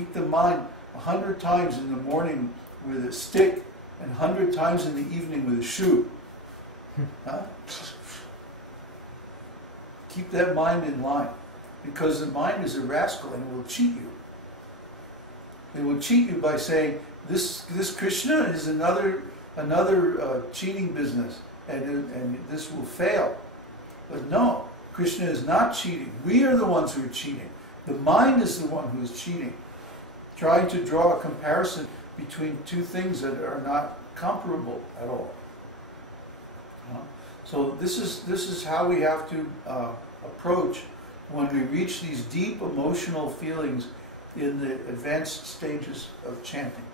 beat the mind 100 times in the morning with a stick and 100 times in the evening with a shoe. Huh? Keep that mind in line, because the mind is a rascal and it will cheat you. It will cheat you by saying, this Krishna is another cheating business, and this will fail. But no, Krishna is not cheating. We are the ones who are cheating. The mind is the one who is cheating, trying to draw a comparison between two things that are not comparable at all. So this is how we have to approach when we reach these deep emotional feelings in the advanced stages of chanting.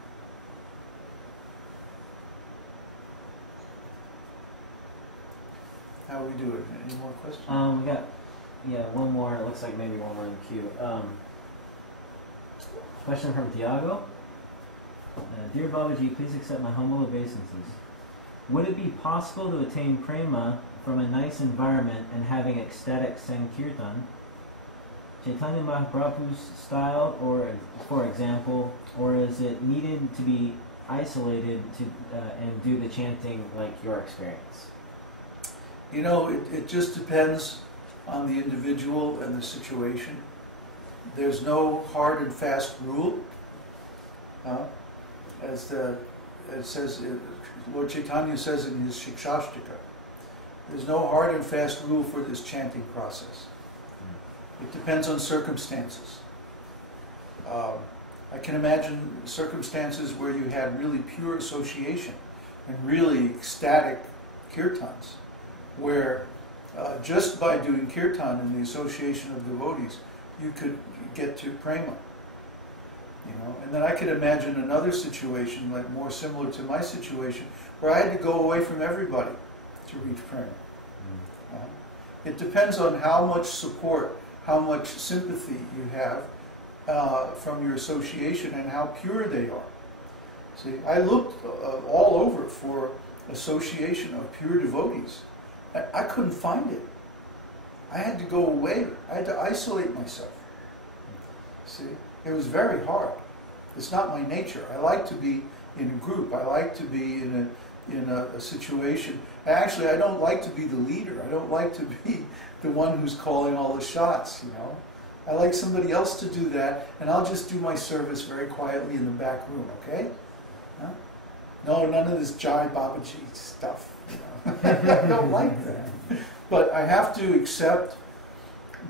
How are we doing? Any more questions? We got one more. It looks like maybe one more in the queue. Question from Tiago. Dear Babaji, please accept my humble obeisances. Would it be possible to attain prema from a nice environment and having ecstatic sankirtan, Chaitanya Mahaprabhu's style, or for example, or is it needed to be isolated to and do the chanting like your experience? You know, it just depends on the individual and the situation. There's no hard and fast rule. As it says, Lord Chaitanya says in his Shikshashtika, there's no hard and fast rule for this chanting process. It depends on circumstances. I can imagine circumstances where you had really pure association and really ecstatic kirtans, where just by doing kirtan and the association of devotees, you could get to prema. You know? And then I could imagine another situation, like more similar to my situation, where I had to go away from everybody to reach prema. It depends on how much support, how much sympathy you have from your association and how pure they are. See, I looked all over for association of pure devotees. I couldn't find it. I had to go away. I had to isolate myself. See, it was very hard. It's not my nature. I like to be in a group. I like to be in a situation. Actually, I don't like to be the leader. I don't like to be the one who's calling all the shots, you know. I like somebody else to do that, and I'll just do my service very quietly in the back room, okay? Huh? No, none of this Jai Babaji stuff, you know. I don't like that. But I have to accept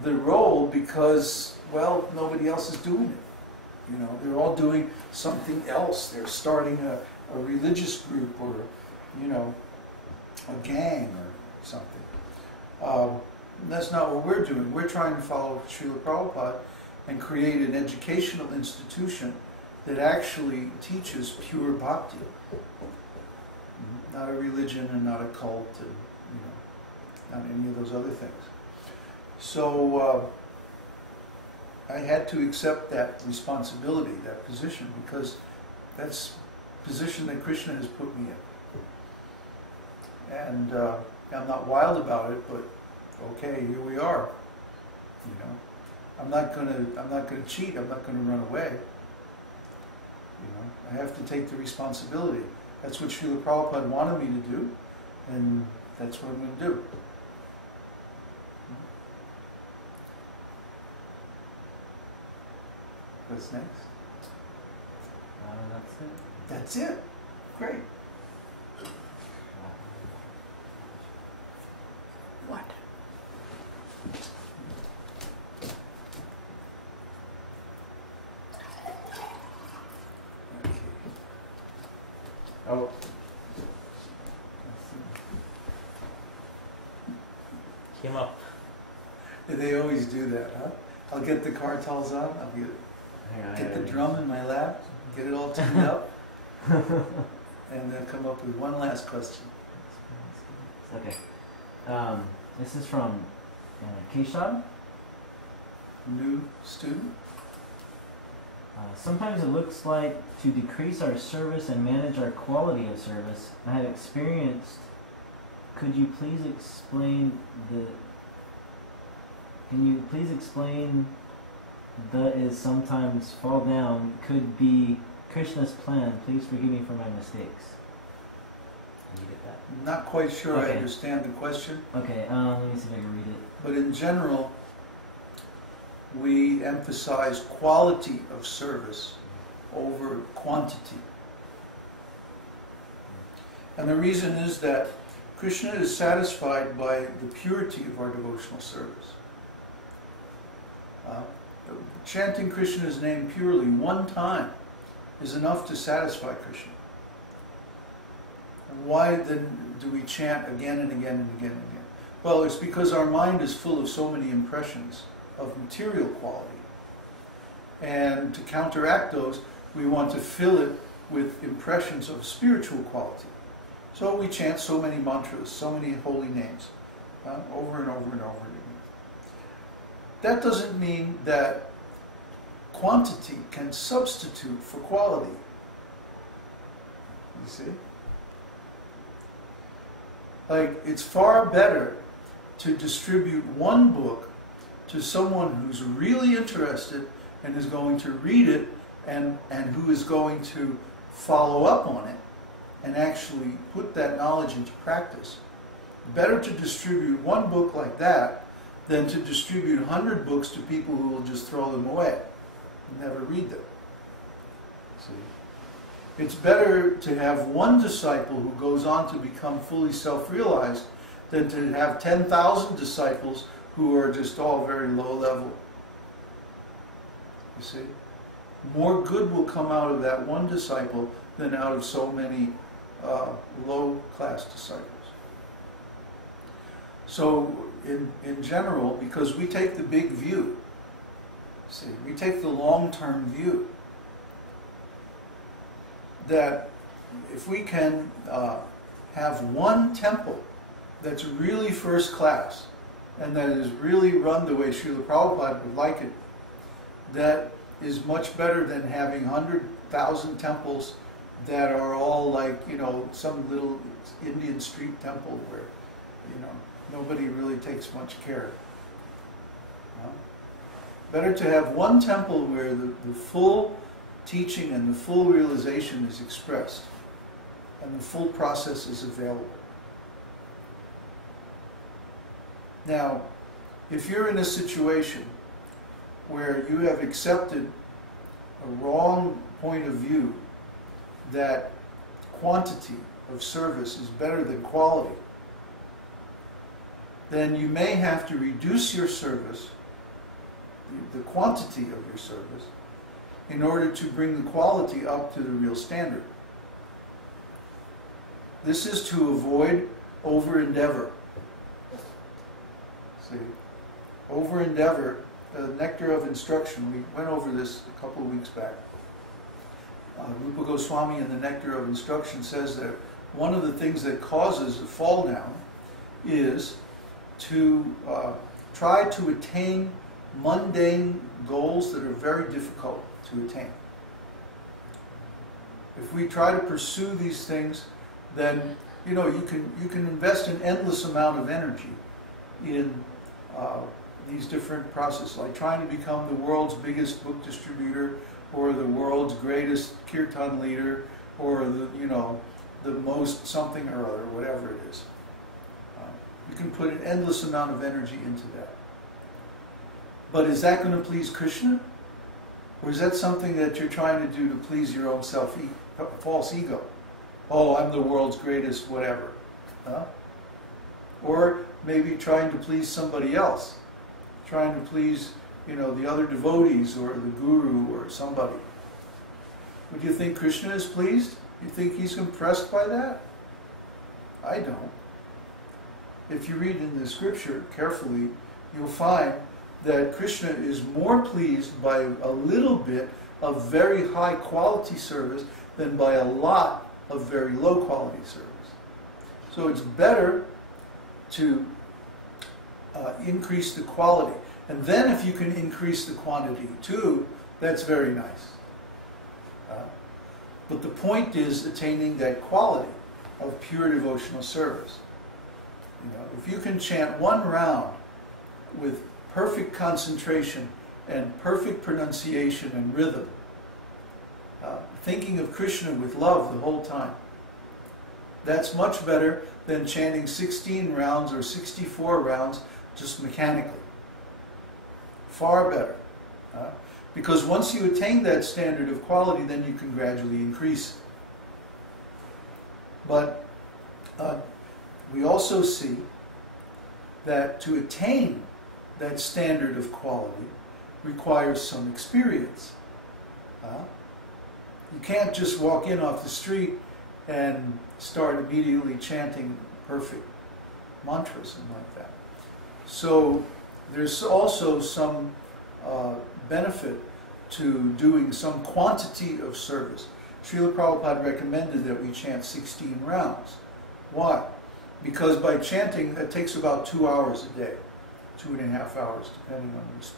the role because, well, nobody else is doing it. You know, they're all doing something else. They're starting a religious group or, you know, a gang or something. That's not what we're doing. We're trying to follow Srila Prabhupada and create an educational institution that actually teaches pure bhakti. Not a religion and not a cult and, you know, not any of those other things. So I had to accept that responsibility, that position, because that's the position that Krishna has put me in. And I'm not wild about it, but okay, here we are. You know, I'm not gonna cheat. I'm not gonna run away. You know, I have to take the responsibility. That's what Srila Prabhupada wanted me to do, and that's what I'm going to do. What's next? That's it. That's it. Great. What? Okay. Oh. Came up. They always do that, huh? I'll get the kartals on, I'll get the drum in my lap, get it all tuned up, and then come up with one last question. Okay. This is from Keshav. New student. Sometimes it looks like to decrease our service and manage our quality of service. I have experienced. Could you please explain the is sometimes fall down could be Krishna's plan. Please forgive me for my mistakes. Did you get that? Not quite sure Okay. I understand the question. Okay, let me see if I can read it. But in general, we emphasize quality of service over quantity. And the reason is that Krishna is satisfied by the purity of our devotional service. Chanting Krishna's name purely one time is enough to satisfy Krishna. And why then do we chant again and again and again and again? Well, it's because our mind is full of so many impressions of material quality. And to counteract those, we want to fill it with impressions of spiritual quality. So we chant so many mantras, so many holy names, over and over and over again. That doesn't mean that quantity can substitute for quality. You see? Like, it's far better to distribute one book to someone who's really interested and is going to read it and who is going to follow up on it and actually put that knowledge into practice. Better to distribute one book like that than to distribute 100 books to people who will just throw them away and never read them. See? It's better to have one disciple who goes on to become fully self-realized than to have 10,000 disciples who are just all very low level. You see? More good will come out of that one disciple than out of so many low-class disciples. So, in general, because we take the big view, see, we take the long-term view, that if we can have one temple that's really first class, and that is really run the way Srila Prabhupada would like it, that is much better than having 100,000 temples that are all like, you know, some little Indian street temple where, you know, nobody really takes much care. Better to have one temple where the full teaching and the full realization is expressed and the full process is available. Now, if you're in a situation where you have accepted a wrong point of view that quantity of service is better than quality, then you may have to reduce your service, the quantity of your service, in order to bring the quality up to the real standard. This is to avoid over-endeavor. See, over-endeavor, the nectar of instruction, we went over this a couple of weeks back. Rupa Goswami in the Nectar of Instruction says that one of the things that causes a fall down is to try to attain mundane goals that are very difficult to attain. If we try to pursue these things, then you know you can invest an endless amount of energy in these different processes, like trying to become the world's biggest book distributor, or the world's greatest kirtan leader, or the most something or other, whatever it is. You can put an endless amount of energy into that. But is that going to please Krishna? Or is that something that you're trying to do to please your own false ego? Oh, I'm the world's greatest whatever. Or maybe trying to please somebody else. Trying to please, the other devotees or the guru or somebody. Would you think Krishna is pleased? You think he's impressed by that? I don't. If you read in the scripture carefully, you'll find that Krishna is more pleased by a little bit of very high quality service than by a lot of very low quality service. So it's better to increase the quality. And then if you can increase the quantity too, that's very nice. But the point is attaining that quality of pure devotional service. If you can chant one round with perfect concentration and perfect pronunciation and rhythm. Thinking of Krishna with love the whole time. That's much better than chanting 16 rounds or 64 rounds just mechanically. Far better. Because once you attain that standard of quality, then you can gradually increase. But we also see that to attain that standard of quality requires some experience. You can't just walk in off the street and start immediately chanting perfect mantras and like that. So there's also some benefit to doing some quantity of service. Srila Prabhupada recommended that we chant 16 rounds. Why? Because by chanting, it takes about 2 hours a day, 2.5 hours, depending on your speed.